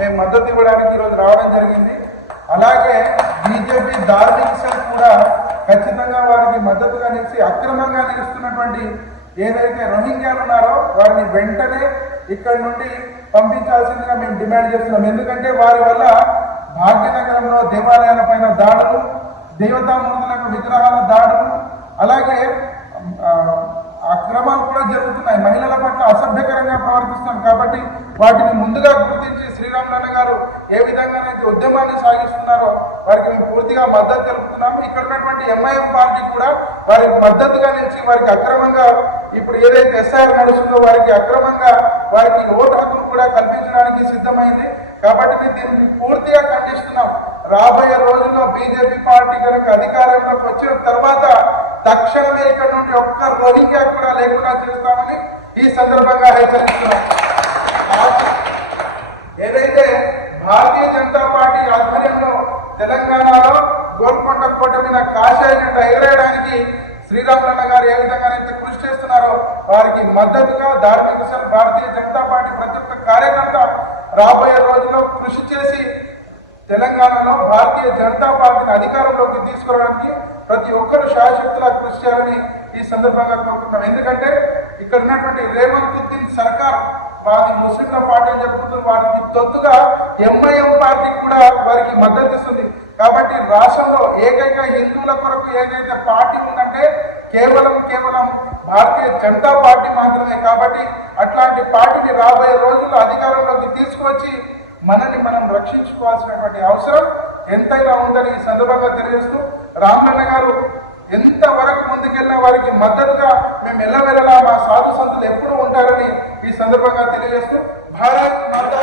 మేము మద్దతు ఇవ్వడానికి ఈరోజు రావడం జరిగింది. అలాగే బీజేపీ ధార్మిక సెల్ కూడా ఖచ్చితంగా వారికి మద్దతుగా నిలిచి అక్రమంగా నిలుస్తున్నటువంటి ఏదైతే రోహింగ్యాలు ఉన్నారో వారిని వెంటనే ఇక్కడి నుండి పంపించాల్సిందిగా మేము డిమాండ్ చేస్తున్నాం. ఎందుకంటే వారి వల్ల భాగ్యనగరంలో దేవాలయాల పైన దాడులు, దేవతామూర్తులకు విగ్రహాల దాడులు, అలాగే అక్రమాలు కూడా జరుగుతున్నాయి. మహిళల పట్ల అసభ్యకరంగా ప్రవర్తిస్తున్నాం. కాబట్టి వాటిని ముందుగా గుర్తించి శ్రీరాములన్న గారు ఏ విధంగానైతే ఉద్యమాన్ని సాగిస్తున్నారో వారికి మేము పూర్తిగా మద్దతు తెలుపుతున్నాము. ఇక్కడ ఉన్నటువంటి ఎంఐఎం పార్టీ కూడా వారికి మద్దతుగా నిలిచి వారికి అక్రమంగా ఇప్పుడు ఏదైతే ఎస్ఐఆర్ నడుస్తుందో వారికి అక్రమంగా వారికి ఓటు హక్కును కూడా కల్పించడానికి సిద్ధమైంది. కాబట్టి దీన్ని పూర్తిగా ఖండిస్తున్నాం. రాబోయే రోజుల్లో బీజేపీ పార్టీ కనుక అధికారంలోకి వచ్చిన తర్వాత తక్షణమే ఇక్కడ నుండి ఒక్క రోహింగ్యా కూడా లేకుండా చేస్తామని ఈ సందర్భంగా హెచ్చరిస్తున్నాం. ఏదైతే భారతీయ జనతా పార్టీ ఆధ్వర్యంలో తెలంగాణలో గోల్కొండ కోట మీద కాషాయ జెండా ఎగరేయడానికి శ్రీరాములన్న గారు ఏ విధంగానైతే కృషి చేస్తున్నారో వారికి మద్దతుగా ధార్మిక సెల్ భారతీయ జనతా పార్టీ ప్రతి ఒక్క కార్యకర్త రాబోయే రోజుల్లో కృషి చేసి తెలంగాణలో భారతీయ జనతా పార్టీని అధికారంలోకి తీసుకురావడానికి ప్రతి ఒక్కరు శాయశక్తులా కృషి చేయాలని ఈ సందర్భంగా కోరుకుంటున్నాం. ఎందుకంటే ఇక్కడ ఉన్నటువంటి రేవంత్ ఉద్దీన్ సర్కార్ వారి ముస్లింల పార్టీ చెప్పుకుంటూ వారికి తొత్తుగా ఎంఐఎం పార్టీ కూడా వారికి మద్దతు ఇస్తుంది. కాబట్టి రాష్ట్రంలో ఏకైక హిందువుల కొరకు ఏదైతే పార్టీ ఉందంటే కేవలం భారతీయ జనతా పార్టీ మాత్రమే. కాబట్టి అట్లాంటి పార్టీని రాబోయే రోజుల్లో అధికారంలోకి తీసుకువచ్చి మనని మనం రక్షించుకోవాల్సినటువంటి అవసరం ఎంతైనా ఉందని ఈ సందర్భంగా తెలియజేస్తూ రామలన్న గారు ఎంతవరకు ముందుకెళ్ళిన వారికి మద్దతుగా మేము ఎల్లవెల్లలా మా సాధు సంతులు ఎప్పుడూ ఉంటారని ఈ సందర్భంగా తెలియజేస్తూ భారత్ మాతా